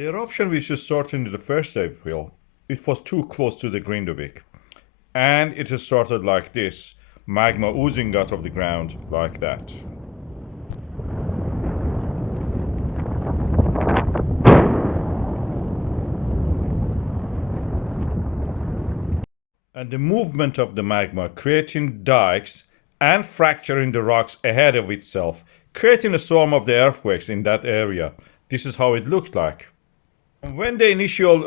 The eruption which started in the 1st April, it was too close to the Grindavik. And it started like this, magma oozing out of the ground like that. And the movement of the magma creating dikes and fracturing the rocks ahead of itself, creating a storm of the earthquakes in that area. This is how it looked like. And when the initial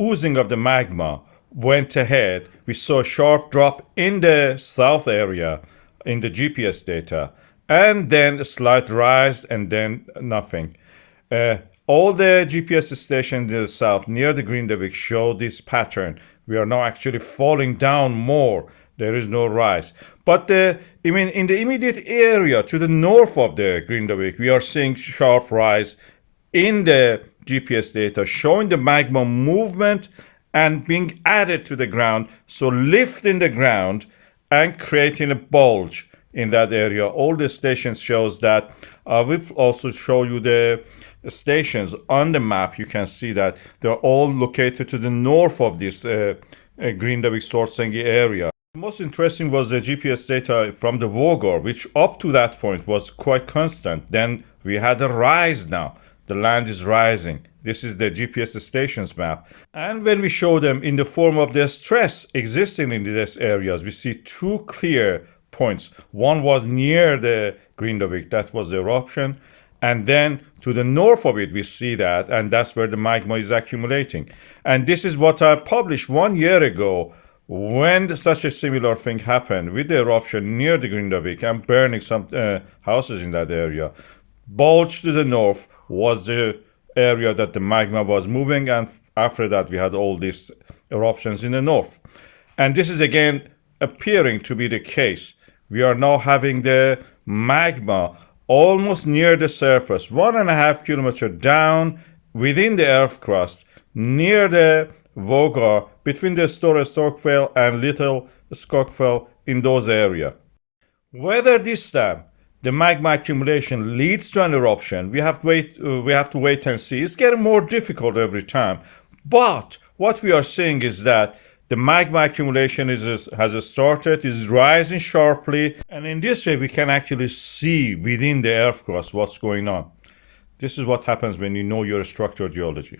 oozing of the magma went ahead, we saw a sharp drop in the south area in the GPS data, and then a slight rise, and then nothing. All the GPS stations in the south near the Grindavik show this pattern. We are now actually falling down more. There is no rise. But in the immediate area to the north of the Grindavik, we are seeing sharp rise in the GPS data, showing the magma movement and being added to the ground, so lifting the ground and creating a bulge in that area. All the stations shows that. We'll also show you the stations on the map. You can see that they're all located to the north of this Grindavik Sorsengi area. Most interesting was the GPS data from the Vågor, which up to that point was quite constant. Then we had a rise now. The land is rising. This is the GPS stations map. And when we show them in the form of the stress existing in these areas, we see two clear points. One was near the Grindavik, that was the eruption. And then to the north of it, we see that, and that's where the magma is accumulating. And this is what I published 1 year ago when such a similar thing happened with the eruption near the Grindavik and burning some houses in that area. Bulge to the north was the area that the magma was moving, and after that we had all these eruptions in the north. And this is again appearing to be the case. We are now having the magma almost near the surface, 1.5 kilometers down within the earth crust, near the Vågor, between the Store Storkfjell and Little Skogfjell, in those areas. Whether this time the magma accumulation leads to an eruption, we have to wait and see. It's getting more difficult every time. But what we are seeing is that the magma accumulation has started, is rising sharply, and in this way we can actually see within the earth crust what's going on. This is what happens when you know your structural geology.